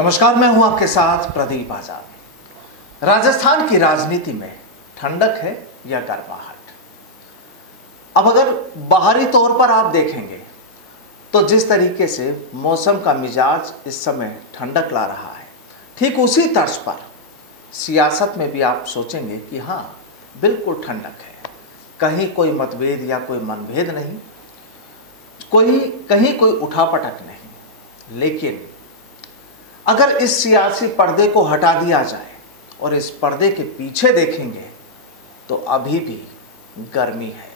नमस्कार, मैं हूं आपके साथ प्रदीप आजाद। राजस्थान की राजनीति में ठंडक है या गर्माहट? अब अगर बाहरी तौर पर आप देखेंगे तो जिस तरीके से मौसम का मिजाज इस समय ठंडक ला रहा है, ठीक उसी तर्ज पर सियासत में भी आप सोचेंगे कि हाँ, बिल्कुल ठंडक है। कहीं कोई मतभेद या कोई मनभेद नहीं, कहीं कोई उठापटक नहीं। लेकिन अगर इस सियासी पर्दे को हटा दिया जाए और इस पर्दे के पीछे देखेंगे तो अभी भी गर्मी है।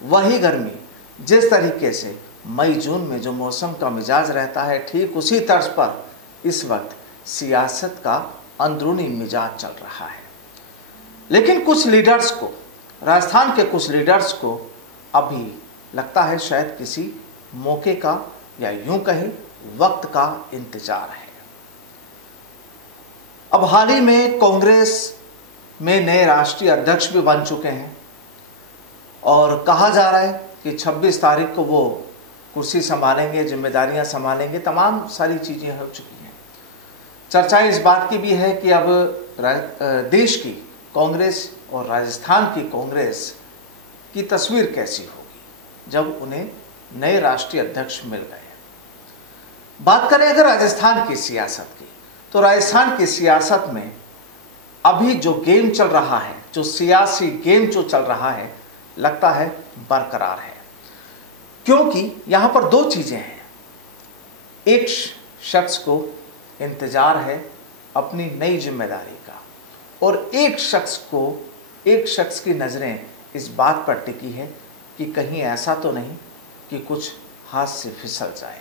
वही गर्मी जिस तरीके से मई जून में जो मौसम का मिजाज रहता है, ठीक उसी तर्ज पर इस वक्त सियासत का अंदरूनी मिजाज चल रहा है। लेकिन कुछ लीडर्स को, राजस्थान के कुछ लीडर्स को अभी लगता है शायद किसी मौके का या यूं कहें वक्त का इंतजार है। अब हाल ही में कांग्रेस में नए राष्ट्रीय अध्यक्ष भी बन चुके हैं और कहा जा रहा है कि 26 तारीख को वो कुर्सी संभालेंगे, जिम्मेदारियां संभालेंगे, तमाम सारी चीज़ें हो चुकी हैं। चर्चाएं इस बात की भी है कि अब देश की कांग्रेस और राजस्थान की कांग्रेस की तस्वीर कैसी होगी जब उन्हें नए राष्ट्रीय अध्यक्ष मिल गए। बात करें अगर राजस्थान की सियासत की, तो राजस्थान की सियासत में अभी जो गेम चल रहा है, जो सियासी गेम जो चल रहा है, लगता है बरकरार है। क्योंकि यहां पर दो चीजें हैं। एक शख्स को इंतजार है अपनी नई जिम्मेदारी का, और एक शख्स की नजरें इस बात पर टिकी है कि कहीं ऐसा तो नहीं कि कुछ हाथ से फिसल जाए।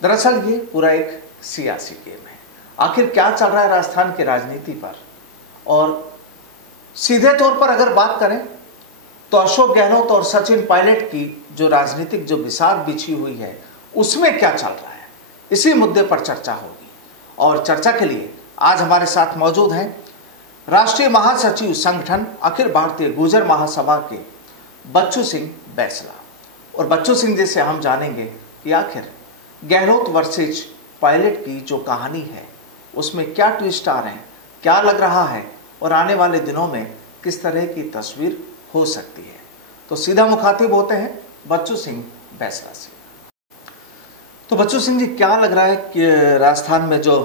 दरअसल ये पूरा एक सियासी गेम है। आखिर क्या चल रहा है राजस्थान की राजनीति पर? और सीधे तौर पर अगर बात करें तो अशोक गहलोत और सचिन पायलट की जो राजनीतिक जो बिसात बिछी हुई है, उसमें क्या चल रहा है, इसी मुद्दे पर चर्चा होगी। और चर्चा के लिए आज हमारे साथ मौजूद हैं राष्ट्रीय महासचिव संगठन अखिल भारतीय गुर्जर महासभा के बच्चू सिंह बैसला। और बच्चू सिंह जी से हम जानेंगे कि आखिर गहलोत वर्सेज पायलट की जो कहानी है उसमें क्या ट्विस्ट आ रहे हैं, क्या लग रहा है, और आने वाले दिनों में किस तरह की तस्वीर हो सकती है। तो सीधा मुखातिब होते हैं बच्चू सिंह बैसला से। तो बच्चू सिंह जी, क्या लग रहा है कि राजस्थान में जो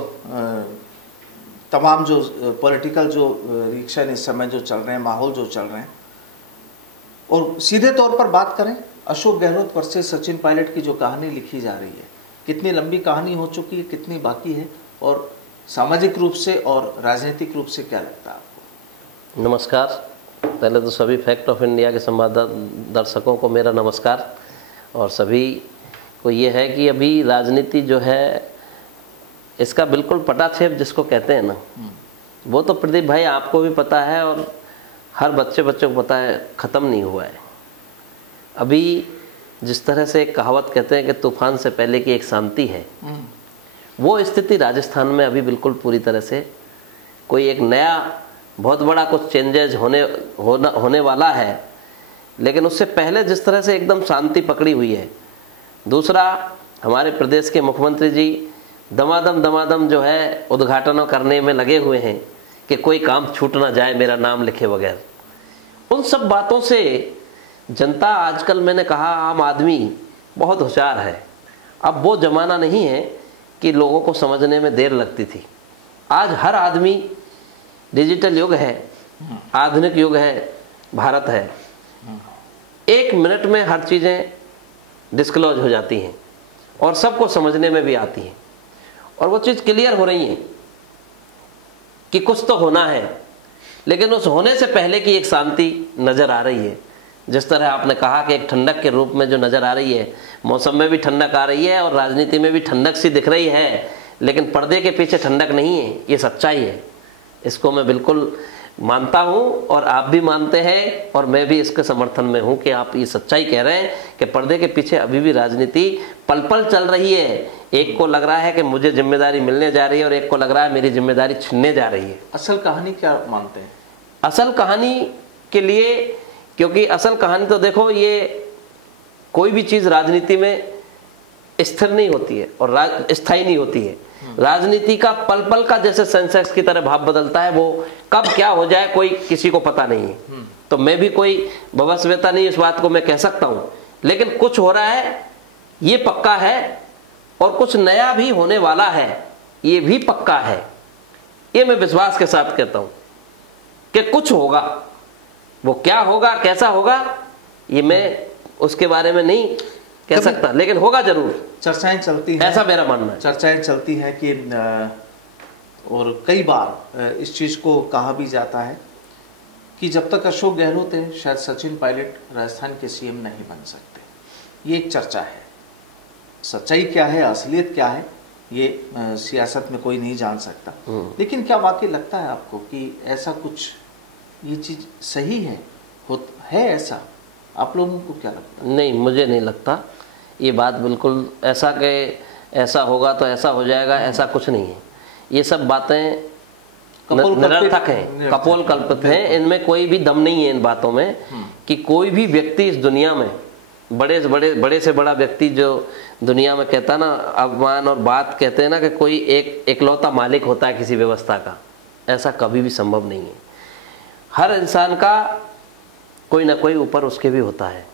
तमाम जो पॉलिटिकल जो रिएक्शन इस समय जो चल रहे हैं, माहौल जो चल रहे हैं, और सीधे तौर पर बात करें अशोक गहलोत वर्सेस सचिन पायलट की जो कहानी लिखी जा रही है, कितनी लंबी कहानी हो चुकी है, कितनी बाकी है, और सामाजिक रूप से और राजनीतिक रूप से क्या लगता है आपको? नमस्कार। पहले तो सभी फैक्ट ऑफ इंडिया के संवाददाता दर्शकों को मेरा नमस्कार। और सभी को ये है कि अभी राजनीति जो है, इसका बिल्कुल पटाक्षेप जिसको कहते हैं ना, वो तो प्रदीप भाई आपको भी पता है और हर बच्चों को पता है, ख़त्म नहीं हुआ है। अभी जिस तरह से एक कहावत कहते हैं कि तूफान से पहले की एक शांति है, वो स्थिति राजस्थान में अभी बिल्कुल पूरी तरह से, कोई एक नया बहुत बड़ा कुछ चेंजेज होने वाला है, लेकिन उससे पहले जिस तरह से एकदम शांति पकड़ी हुई है। दूसरा, हमारे प्रदेश के मुख्यमंत्री जी दमादम जो है उद्घाटनों करने में लगे हुए हैं कि कोई काम छूट ना जाए मेरा नाम लिखे बगैर। उन सब बातों से जनता आजकल, मैंने कहा, आम आदमी बहुत होशियार है। अब वो ज़माना नहीं है कि लोगों को समझने में देर लगती थी। आज हर आदमी, डिजिटल युग है, आधुनिक युग है, भारत है। 1 मिनट में हर चीज़ें डिस्क्लोज हो जाती हैं और सबको समझने में भी आती हैं, और वो चीज़ क्लियर हो रही है कि कुछ तो होना है। लेकिन उस होने से पहले की एक शांति नज़र आ रही है। जिस तरह आपने कहा कि एक ठंडक के रूप में जो नज़र आ रही है, मौसम में भी ठंडक आ रही है और राजनीति में भी ठंडक सी दिख रही है, लेकिन पर्दे के पीछे ठंडक नहीं है, ये सच्चाई है। इसको मैं बिल्कुल मानता हूँ और आप भी मानते हैं, और मैं भी इसके समर्थन में हूँ कि आप ये सच्चाई कह रहे हैं कि पर्दे के पीछे अभी भी राजनीति पल पल चल रही है। एक को लग रहा है कि मुझे जिम्मेदारी मिलने जा रही है और एक को लग रहा है मेरी जिम्मेदारी छिनने जा रही है। असल कहानी क्या मानते हैं? असल कहानी के लिए, क्योंकि असल कहानी तो देखो, ये कोई भी चीज़ राजनीति में स्थिर नहीं होती है और स्थायी नहीं होती है। राजनीति का पल पल का जैसे सेंसेक्स की तरह भाव बदलता है, वो कब क्या हो जाए कोई किसी को पता नहीं है। तो मैं भी कोई भवस्वेता नहीं इस बात को मैं कह सकता हूं, लेकिन कुछ हो रहा है ये पक्का है, और कुछ नया भी होने वाला है ये भी पक्का है। ये मैं विश्वास के साथ कहता हूं कि कुछ होगा, वो क्या होगा कैसा होगा ये मैं उसके बारे में नहीं कह सकता, लेकिन होगा जरूर। चर्चाएं चलती हैं, ऐसा मेरा मानना है। चर्चाएं चलती हैं कि और कई बार इस चीज को कहा भी जाता है कि जब तक अशोक गहलोत है शायद सचिन पायलट राजस्थान के सीएम नहीं बन सकते। ये एक चर्चा है, सच्चाई क्या है, असलियत क्या है, ये सियासत में कोई नहीं जान सकता। लेकिन क्या वाकई लगता है आपको कि ऐसा कुछ ये चीज सही है, ऐसा आप लोगों को क्या लगता है? नहीं, मुझे नहीं लगता ये बात बिल्कुल ऐसा कि ऐसा होगा तो ऐसा हो जाएगा, ऐसा कुछ नहीं है। ये सब बातें निरर्थक हैं, कपोल कल्पित हैं, इनमें कोई भी दम नहीं है इन बातों में कि कोई भी व्यक्ति इस दुनिया में बड़े से बड़ा व्यक्ति जो दुनिया में कहता है ना, अपमान और बात कहते हैं ना कि कोई एक इकलौता मालिक होता है किसी व्यवस्था का, ऐसा कभी भी संभव नहीं है। हर इंसान का कोई ना कोई ऊपर उसके भी होता है,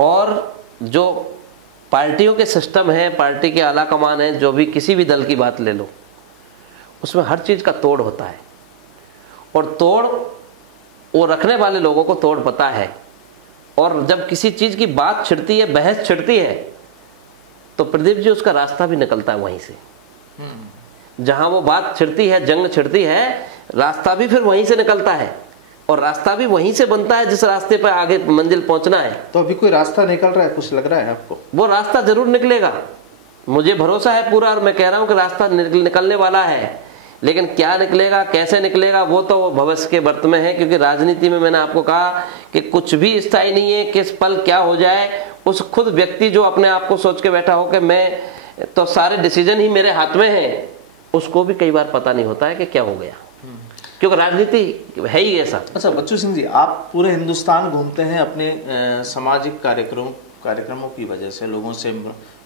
और जो पार्टियों के सिस्टम है, पार्टी के आला कमान है, जो भी किसी भी दल की बात ले लो, उसमें हर चीज का तोड़ होता है, और तोड़ वो रखने वाले लोगों को तोड़ पता है। और जब किसी चीज की बात छिड़ती है, बहस छिड़ती है, तो प्रदीप जी उसका रास्ता भी निकलता है वहीं से। जहां वो बात छिड़ती है, जंग छिड़ती है, रास्ता भी फिर वहीं से निकलता है, और रास्ता भी वहीं से बनता है जिस रास्ते पर आगे मंजिल पहुंचना है। तो अभी कोई रास्ता निकल रहा है, कुछ लग रहा है आपको? वो रास्ता जरूर निकलेगा, मुझे भरोसा है पूरा, और मैं कह रहा हूं कि रास्ता निकलने वाला है। लेकिन क्या निकलेगा, कैसे निकलेगा, वो तो भविष्य के वर्त में है, क्योंकि राजनीति में मैंने आपको कहा कि कुछ भी स्थायी नहीं है, किस पल क्या हो जाए। उस खुद व्यक्ति जो अपने आप को सोच के बैठा हो कि मैं तो सारे डिसीजन ही मेरे हाथ में है, उसको भी कई बार पता नहीं होता है कि क्या हो गया, क्योंकि राजनीति है ही ऐसा। अच्छा बच्चू सिंह जी, आप पूरे हिंदुस्तान घूमते हैं अपने सामाजिक कार्यक्रमों की वजह से, लोगों से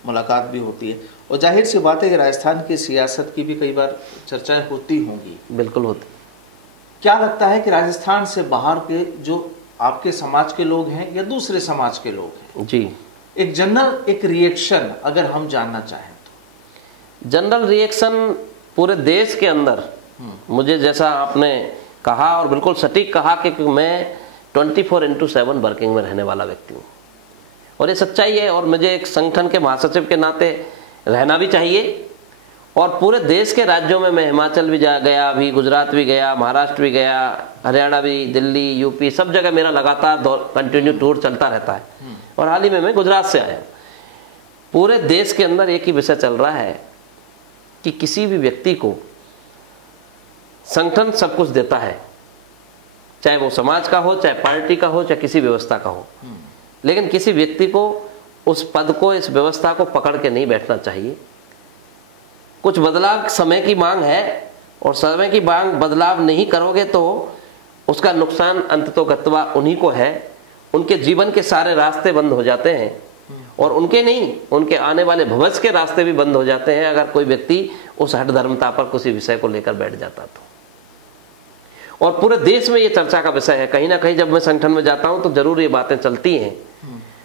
मुलाकात भी होती है, और जाहिर सी बात है कि राजस्थान की सियासत की भी कई बार चर्चाएं होती होंगी। बिल्कुल होती। क्या लगता है कि राजस्थान से बाहर के जो आपके समाज के लोग हैं या दूसरे समाज के लोग हैं जी, एक जनरल एक रिएक्शन अगर हम जानना चाहें तो? जनरल रिएक्शन पूरे देश के अंदर, मुझे जैसा आपने कहा और बिल्कुल सटीक कहा कि मैं 24/7 वर्किंग में रहने वाला व्यक्ति हूँ, और ये सच्चाई है। और मुझे एक संगठन के महासचिव के नाते रहना भी चाहिए, और पूरे देश के राज्यों में मैं हिमाचल भी गया, अभी गुजरात भी गया, महाराष्ट्र भी गया, हरियाणा भी, दिल्ली, यूपी, सब जगह मेरा लगातार कंटिन्यू टूर चलता रहता है। और हाल ही में मैं गुजरात से आया। पूरे देश के अंदर एक ही विषय चल रहा है कि किसी भी व्यक्ति को संगठन सब कुछ देता है, चाहे वो समाज का हो, चाहे पार्टी का हो, चाहे किसी व्यवस्था का हो, लेकिन किसी व्यक्ति को उस पद को, इस व्यवस्था को पकड़ के नहीं बैठना चाहिए। कुछ बदलाव समय की मांग है, और समय की मांग बदलाव नहीं करोगे तो उसका नुकसान अंततोगत्वा उन्हीं को है। उनके जीवन के सारे रास्ते बंद हो जाते हैं, और उनके नहीं, उनके आने वाले भविष्य के रास्ते भी बंद हो जाते हैं अगर कोई व्यक्ति उस हठधर्मता पर किसी विषय को लेकर बैठ जाता तो। और पूरे देश में ये चर्चा का विषय है। कहीं ना कहीं जब मैं संगठन में जाता हूं तो जरूर ये बातें चलती हैं,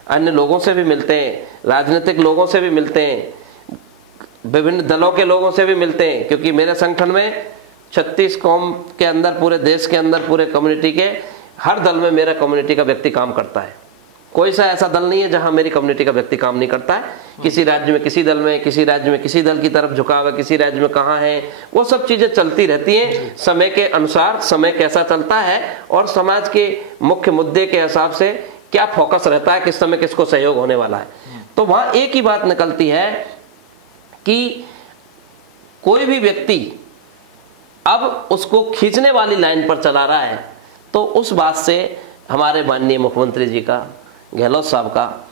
अन्य लोगों से भी मिलते हैं, राजनीतिक लोगों से भी मिलते हैं, विभिन्न दलों के लोगों से भी मिलते हैं, क्योंकि मेरे संगठन में 36 कौम के अंदर, पूरे देश के अंदर, पूरे कम्युनिटी के हर दल में मेरा कम्युनिटी का व्यक्ति काम करता है। कोई सा ऐसा दल नहीं है जहां मेरी कम्युनिटी का व्यक्ति काम नहीं करता है। किसी राज्य में किसी दल में, किसी राज्य में किसी दल की तरफ झुकाव है, किसी राज्य में कहाँ है, वो सब चीजें चलती रहती हैं समय के अनुसार। समय कैसा चलता है और समाज के मुख्य मुद्दे के हिसाब से क्या फोकस रहता है, किस समय किसको सहयोग होने वाला है, तो वहां एक ही बात निकलती है कि कोई भी व्यक्ति अब उसको खींचने वाली लाइन पर चला रहा है, तो उस बात से हमारे माननीय मुख्यमंत्री जी का, गहलोत साहब का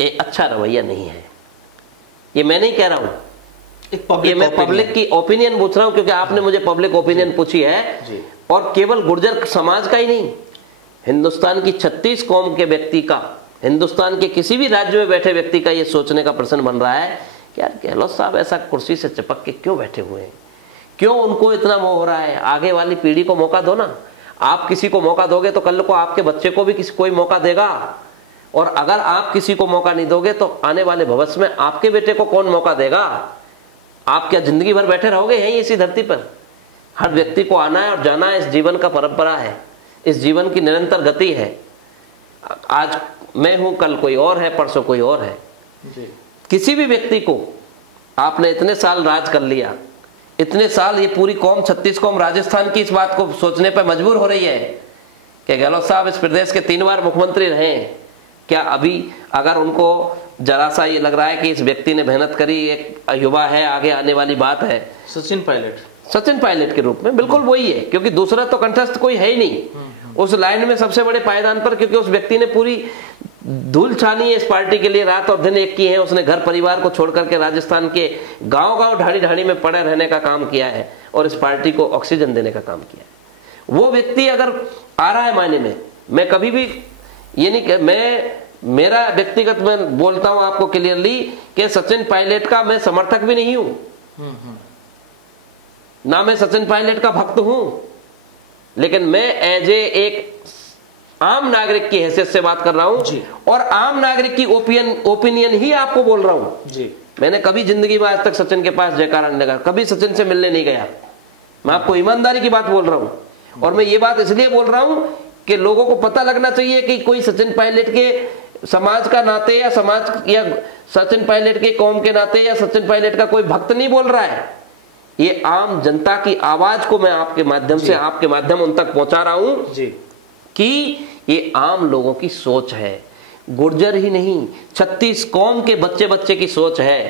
एक अच्छा रवैया नहीं है। ये मैं नहीं कह रहा हूं, ये मैं पब्लिक की ओपिनियन पूछ रहा हूं, क्योंकि आपने मुझे पब्लिक ओपिनियन पूछी है जी। और केवल गुर्जर समाज का ही नहीं, हिंदुस्तान की 36 कौम के व्यक्ति का हिंदुस्तान के किसी भी राज्य में बैठे व्यक्ति का ये सोचने का प्रश्न बन रहा है कि यार गहलोत साहब ऐसा कुर्सी से चिपक के क्यों बैठे हुए हैं, क्यों उनको इतना मोह हो रहा है। आगे वाली पीढ़ी को मौका दो ना। आप किसी को मौका दोगे तो कल को आपके बच्चे को भी कोई मौका देगा, और अगर आप किसी को मौका नहीं दोगे तो आने वाले भविष्य में आपके बेटे को कौन मौका देगा। आप क्या जिंदगी भर बैठे रहोगे यहीं इसी धरती पर? हर व्यक्ति को आना है और जाना है। इस जीवन का परंपरा है, इस जीवन की निरंतर गति है। आज मैं हूं, कल कोई और है, परसों कोई और है जी। किसी भी व्यक्ति को आपने इतने साल राज कर लिया, इतने साल ये पूरी कौम 36 कौम राजस्थान की इस बात को सोचने पर मजबूर हो रही है कि गहलोत साहब इस प्रदेश के 3 बार मुख्यमंत्री रहे। क्या अभी अगर उनको जरा सा ये लग रहा है कि इस व्यक्ति ने मेहनत करी, एक युवा है, आगे आने वाली बात है, सचिन पायलट के रूप में बिल्कुल वही है, क्योंकि दूसरा तो कंटेस्ट कोई है ही नहीं उस लाइन में सबसे बड़े पायदान पर, क्योंकि उस व्यक्ति ने पूरी धूल छानी है इस पार्टी के लिए, रात और दिन एक की है। उसने घर परिवार को छोड़ करके राजस्थान के गांव-गांव ढाड़ी-ढाड़ी में पड़े रहने का काम किया है और इस पार्टी को ऑक्सीजन देने का काम किया है। वो व्यक्ति अगर आ रहा है मायने में, मैं कभी भी ये नहीं, मैं मेरा व्यक्तिगत मैं बोलता हूं आपको क्लियरली कि सचिन पायलट का मैं समर्थक भी नहीं हूं, ना मैं सचिन पायलट का भक्त हूं, लेकिन मैं एज एक आम नागरिक की हैसियत से बात कर रहा हूं और आम नागरिक की ओपिनियन ही आपको बोल रहा हूं जी। मैंने कभी जिंदगी में आज तक सचिन के पास जयकारा नहीं लगा, कभी सचिन से मिलने नहीं गया। मैं आपको ईमानदारी की बात बोल रहा हूं और मैं ये बात इसलिए बोल रहा हूं कि लोगों को पता लगना चाहिए कि कोई सचिन पायलट के समाज का नाते या सचिन पायलट के कौम के नाते या सचिन पायलट का कोई भक्त नहीं बोल रहा है। ये आम जनता की आवाज को मैं आपके माध्यम उन तक पहुंचा रहा हूं जी, कि ये आम लोगों की सोच है, गुर्जर ही नहीं 36 कौम के बच्चे की सोच है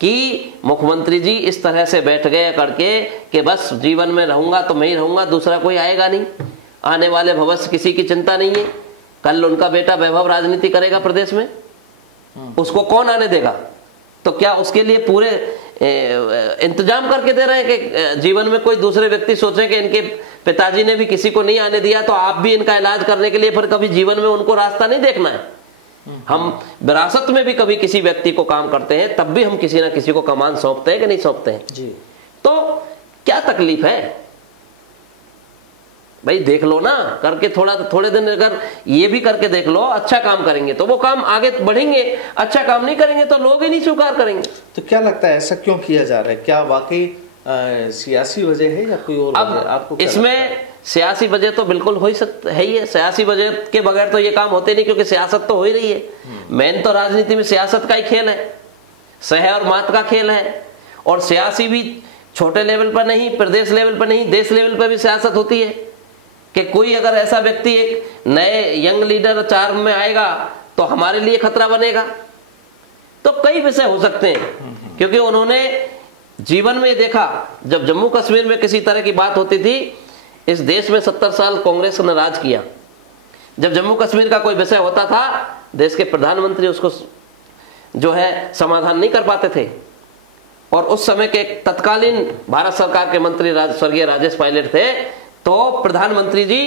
कि मुख्यमंत्री जी इस तरह से बैठ गए करके कि बस जीवन में रहूंगा तो मैं ही रहूंगा, दूसरा कोई आएगा नहीं, आने वाले भविष्य किसी की चिंता नहीं है, कल उनका बेटा वैभव राजनीति करेगा प्रदेश में, उसको कौन आने देगा। तो क्या उसके लिए पूरे इंतजाम करके दे रहे हैं कि जीवन में कोई दूसरे व्यक्ति सोचे कि इनके पिताजी ने भी किसी को नहीं आने दिया तो आप भी इनका इलाज करने के लिए फिर कभी जीवन में उनको रास्ता नहीं देखना है। हम विरासत में भी कभी किसी व्यक्ति को काम करते हैं तब भी हम किसी ना किसी को कमान सौंपते हैं कि नहीं सौंपते हैं जी। तो क्या तकलीफ है भाई, देख लो ना करके, थोड़े दिन अगर ये भी करके देख लो, अच्छा काम करेंगे तो वो काम आगे बढ़ेंगे, अच्छा काम नहीं करेंगे तो लोग ही नहीं स्वीकार करेंगे। तो क्या लगता है ऐसा क्यों किया जा रहा है? क्या वाकई सियासी वजह है या कोई और वजह? आपको इसमें सियासी वजह तो बिल्कुल हो ही सकता है ही है, सियासी वजह के बगैर तो ये काम होते नहीं, क्योंकि सियासत तो हो ही रही है। मेन तो राजनीति में सियासत का ही खेल है, सह और मात का खेल है, और सियासी भी छोटे लेवल पर नहीं, प्रदेश लेवल पर नहीं, देश लेवल पर भी सियासत होती है कि कोई अगर ऐसा व्यक्ति एक नए यंग लीडर चार्म में आएगा तो हमारे लिए खतरा बनेगा। तो कई विषय हो सकते हैं, क्योंकि उन्होंने जीवन में देखा, जब जम्मू कश्मीर में किसी तरह की बात होती थी, इस देश में 70 साल कांग्रेस ने राज किया, जब जम्मू कश्मीर का कोई विषय होता था देश के प्रधानमंत्री उसको जो है समाधान नहीं कर पाते थे, और उस समय के तत्कालीन भारत सरकार के मंत्री स्वर्गीय राजेश पायलट थे, तो प्रधानमंत्री जी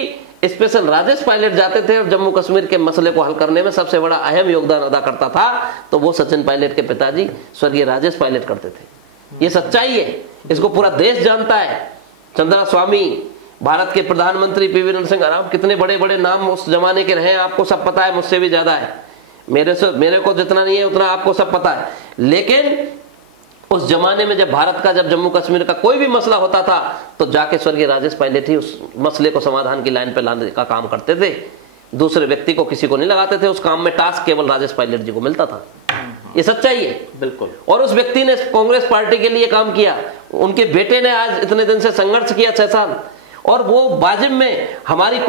स्पेशल राजेश पायलट जाते थे और जम्मू कश्मीर के मसले को हल करने में सबसे बड़ा अहम योगदान अदा करता था, तो वो सचिन पायलट के पिताजी स्वर्गीय राजेश पायलट करते थे। ये सच्चाई है, इसको पूरा देश जानता है। चंद्रा स्वामी, भारत के प्रधानमंत्री पीवी नरसिंह राव, कितने बड़े बड़े नाम उस जमाने के रहे, आपको सब पता है, मुझसे भी ज्यादा है, मेरे को जितना नहीं है उतना आपको सब पता है। लेकिन उस जमाने में जब जम्मू कश्मीर का कोई भी मसला होता था तो जाके स्वर्गीय राजेश पायलट ही उस मसले को समाधान की लाइन पे लाने का काम करते थे, दूसरे व्यक्ति को किसी को नहीं लगाते थे। उस काम में टास्क केवल राजेश पायलट जी को मिलता था। ये सच्चाई है बिल्कुल। और उस व्यक्ति ने कांग्रेस पार्टी के लिए काम किया, उनके बेटे ने आज इतने दिन से संघर्ष किया 6 साल, और वो वाजिब में हमारी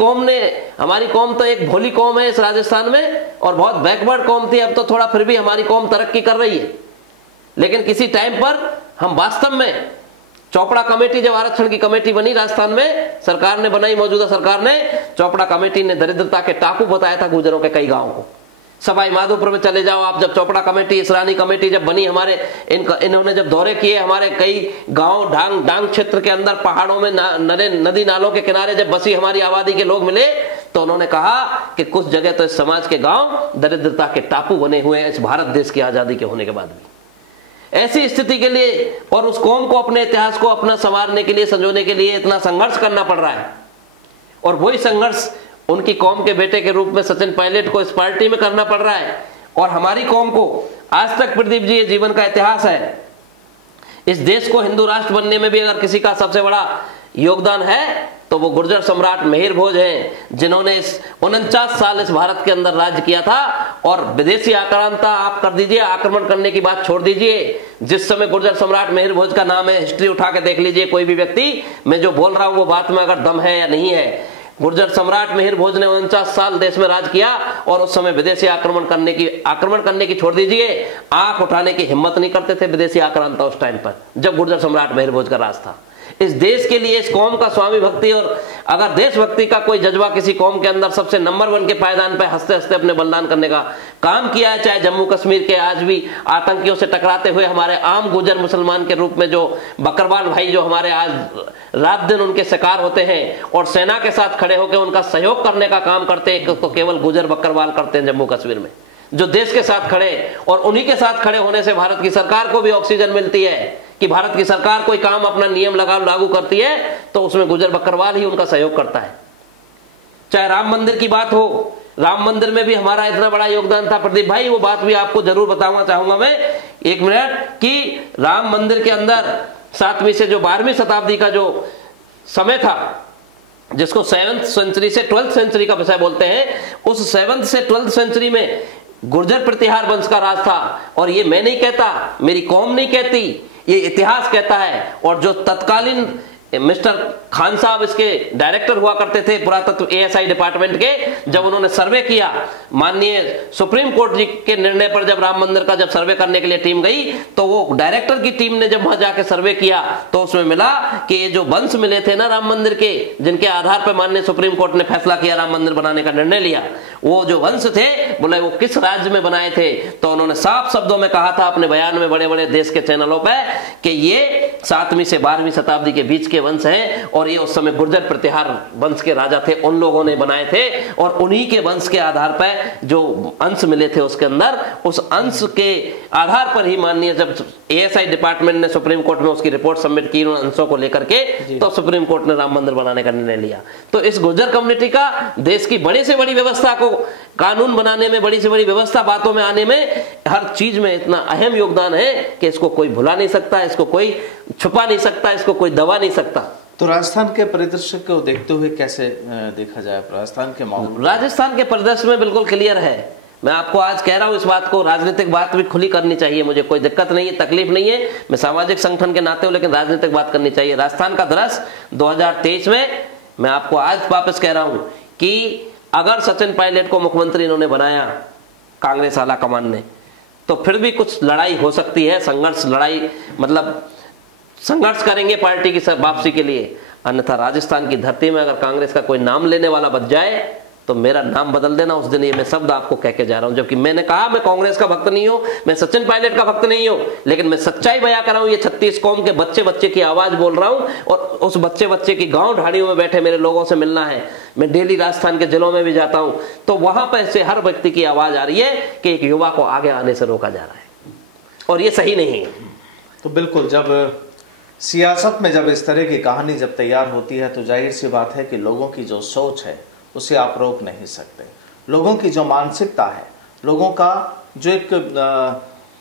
कौम तो एक भोली कौम है इस राजस्थान में और बहुत बैकवर्ड कौम थी, अब तो थोड़ा फिर भी हमारी कौम तरक्की कर रही है। लेकिन किसी टाइम पर हम वास्तव में, चोपड़ा कमेटी जब आरक्षण की कमेटी बनी राजस्थान में, सरकार ने बनाई, मौजूदा सरकार ने, चोपड़ा कमेटी ने दरिद्रता के टापू बताया था गुर्जरों के कई गांवों को। सवाई माधोपुर में चले जाओ आप, जब चोपड़ा कमेटी, इसरानी कमेटी जब बनी, हमारे इन्होंने जब दौरे किए हमारे कई गांव डांग क्षेत्र के अंदर पहाड़ों में नदी नालों के किनारे जब बसी हमारी आबादी के लोग मिले, तो उन्होंने कहा कि कुछ जगह तो इस समाज के गांव दरिद्रता के टापू बने हुए हैं इस भारत देश की आजादी के होने के बाद भी। ऐसी स्थिति के लिए और उस कौम को अपने इतिहास को अपना संवारने के लिए, संजोने के लिए इतना संघर्ष करना पड़ रहा है, और वही संघर्ष उनकी कौम के बेटे के रूप में सचिन पायलट को इस पार्टी में करना पड़ रहा है। और हमारी कौम को आज तक, प्रदीप जी, ये जीवन का इतिहास है, इस देश को हिंदू राष्ट्र बनने में भी अगर किसी का सबसे बड़ा योगदान है तो वो गुर्जर सम्राट मिहिर भोज हैं, जिन्होंने इस 49 साल इस भारत के अंदर राज्य किया था। और विदेशी आक्रांता आप कर दीजिए, आक्रमण करने की बात छोड़ दीजिए, जिस समय गुर्जर सम्राट मिहिर भोज का नाम है, हिस्ट्री उठा के देख लीजिए कोई भी व्यक्ति, मैं जो बोल रहा हूं वो बात में अगर दम है या नहीं है। गुर्जर सम्राट मिहिर भोज ने 49 साल देश में राज किया और उस समय विदेशी आक्रमण करने की छोड़ दीजिए, आंख उठाने की हिम्मत नहीं करते थे विदेशी आक्रांता उस टाइम पर, जब गुर्जर सम्राट मिहिर भोज का राज था। इस देश के लिए, इस कौम का स्वामी भक्ति और अगर देशभक्ति का कोई जज्बा किसी कौम के अंदर सबसे नंबर 1 के पायदान पर हंसते हंसते अपने बलिदान करने का काम किया है, चाहे जम्मू कश्मीर के आज भी आतंकियों से टकराते हुए हमारे आम गुजर मुसलमान के रूप में जो बकरवाल भाई जो हमारे आज रात दिन उनके शिकार होते हैं और सेना के साथ खड़े होकर उनका सहयोग करने का काम करते हैं, तो केवल गुजर बकरवाल करते हैं जम्मू कश्मीर में, जो देश के साथ खड़े, और उन्हीं के साथ खड़े होने से भारत की सरकार को भी ऑक्सीजन मिलती है कि भारत की सरकार कोई काम अपना नियम लागू करती है तो उसमें गुजर बकरवाल ही उनका सहयोग करता है। चाहे राम मंदिर की बात हो, राम मंदिर में भी हमारा इतना बड़ा योगदान था प्रदीप भाई, वो बात भी आपको जरूर बताना चाहूंगा मैं 1 मिनट, कि राम मंदिर के अंदर 7वीं से जो 12वीं शताब्दी का जो समय था, जिसको 7th सेंचुरी से 12th सेंचुरी का विषय बोलते हैं, उस 7th से 12th सेंचुरी में गुर्जर प्रतिहार वंश का राज था। और ये मैं नहीं कहता, मेरी कौम नहीं कहती, ये इतिहास कहता है। और जो तत्कालीन मिस्टर खान साहब इसके डायरेक्टर हुआ करते थे पुरातत्व ASI डिपार्टमेंट के, जब उन्होंने सर्वे किया माननीय सुप्रीम कोर्ट जी के निर्णय पर, जब राम मंदिर का जब सर्वे करने के लिए टीम गई, तो वो डायरेक्टर की टीम ने जब वहां जाके सर्वे किया तो उसमें मिला कि ये जो वंश मिले थे ना राम मंदिर के, जिनके आधार पर माननीय सुप्रीम कोर्ट ने फैसला किया, राम मंदिर बनाने का निर्णय लिया, वो जो वंश थे, बोले वो किस राज्य में बनाए थे, तो उन्होंने साफ शब्दों में कहा था अपने बयान में बड़े बड़े देश के चैनलों पर कि ये 7वीं से 12वीं शताब्दी के बीच के वंश हैं, और ये उस समय गुर्जर प्रतिहार वंश के राजा थे, उन लोगों ने बनाए थे। और उन्हीं के वंश के आधार पर जो अंश मिले थे उसके अंदर, उस अंश के आधार पर ही माननीय जब ASI डिपार्टमेंट ने सुप्रीम कोर्ट में उसकी रिपोर्ट सबमिट की उन अंशों को लेकर के, तो सुप्रीम कोर्ट ने राम मंदिर बनाने का निर्णय लिया। तो इस गुर्जर कम्युनिटी का देश की बड़ी से बड़ी व्यवस्था को कानून बनाने में, बड़ी से बड़ी व्यवस्था बातों में आने में, हर चीज में इतना अहम योगदान है कि इसको कोई भुला नहीं सकता, इसको कोई छुपा नहीं सकता, इसको कोई दबा नहीं सकता। तो राजस्थान के परिदृश्य को देखते हुए कैसे देखा जाए राजस्थान के माहौल? राजस्थान के परिदृश्य में बिल्कुल क्लियर है। मैं आपको आज कह रहा हूं इस बात को, राजनीतिक बात भी खुली करनी चाहिए, मुझे कोई दिक्कत नहीं है, तकलीफ नहीं है, मैं सामाजिक संगठन के नाते हूं, लेकिन राजनीतिक बात करनी चाहिए। राजस्थान का दृश्य 2023 में मैं आपको आज वापस कह रहा हूं कि अगर सचिन पायलट को मुख्यमंत्री इन्होंने बनाया कांग्रेस आला कमान ने, तो फिर भी कुछ लड़ाई हो सकती है, संघर्ष, लड़ाई मतलब संघर्ष करेंगे पार्टी की वापसी के लिए। अन्यथा राजस्थान की धरती में अगर कांग्रेस का कोई नाम लेने वाला बच जाए तो मेरा नाम बदल देना उस दिन, ये मैं शब्द आपको कह के जा रहा हूं। जबकि मैंने कहा मैं कांग्रेस का भक्त नहीं हूं, मैं सचिन पायलट का भक्त नहीं हूं, लेकिन मैं सच्चाई बयां कर रहा हूं। ये 36 कौम के बच्चे बच्चे की आवाज बोल रहा हूं, और उस बच्चे बच्चे की गांव ढाड़ियों में बैठे मेरे लोगों से मिलना है। मैं डेली राजस्थान के जिलों में भी जाता हूं, तो वहां पर से हर व्यक्ति की आवाज आ रही है कि एक युवा को आगे आने से रोका जा रहा है, और ये सही नहीं है। तो बिल्कुल, जब सियासत में जब इस तरह की कहानी जब तैयार होती है तो जाहिर सी बात है कि लोगों की जो सोच है उसे आप रोक नहीं सकते। लोगों की जो मानसिकता है, लोगों का जो एक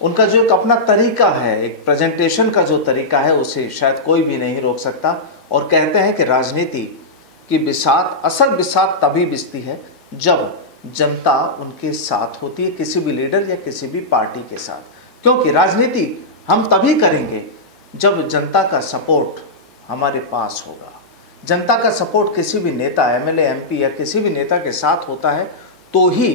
उनका जो एक अपना तरीका है, एक प्रेजेंटेशन का जो तरीका है, उसे शायद कोई भी नहीं रोक सकता। और कहते हैं कि राजनीति की बिसात, असल बिसात तभी बिसती है जब जनता उनके साथ होती है, किसी भी लीडर या किसी भी पार्टी के साथ। क्योंकि राजनीति हम तभी करेंगे जब जनता का सपोर्ट हमारे पास होगा। जनता का सपोर्ट किसी भी नेता, MLA, MP या किसी भी नेता के साथ होता है तो ही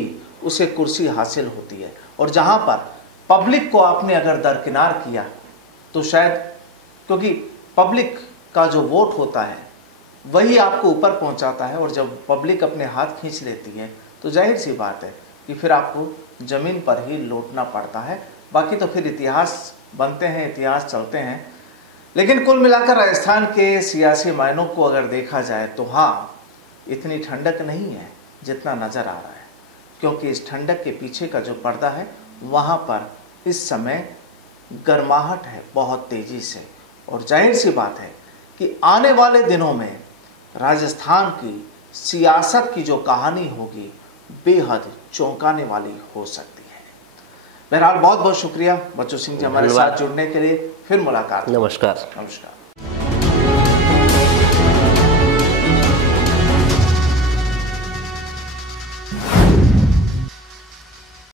उसे कुर्सी हासिल होती है। और जहां पर पब्लिक को आपने अगर दरकिनार किया तो शायद, क्योंकि पब्लिक का जो वोट होता है वही आपको ऊपर पहुंचाता है, और जब पब्लिक अपने हाथ खींच लेती है तो जाहिर सी बात है कि फिर आपको जमीन पर ही लौटना पड़ता है। बाकी तो फिर इतिहास बनते हैं, इतिहास चलते हैं। लेकिन कुल मिलाकर राजस्थान के सियासी मायनों को अगर देखा जाए तो हाँ, इतनी ठंडक नहीं है। जितना नज़र आ रहा है, क्योंकि इस ठंडक के पीछे का जो पर्दा है वहाँ पर इस समय गर्माहट है बहुत तेज़ी से। और जाहिर सी बात है कि आने वाले दिनों में राजस्थान की सियासत की जो कहानी होगी बेहद चौंकाने वाली हो सकती है। बहरहाल बहुत बहुत शुक्रिया बच्चू सिंह जी हमारे साथ जुड़ने के लिए। फिर मुलाकात। नमस्कार। नमस्कार।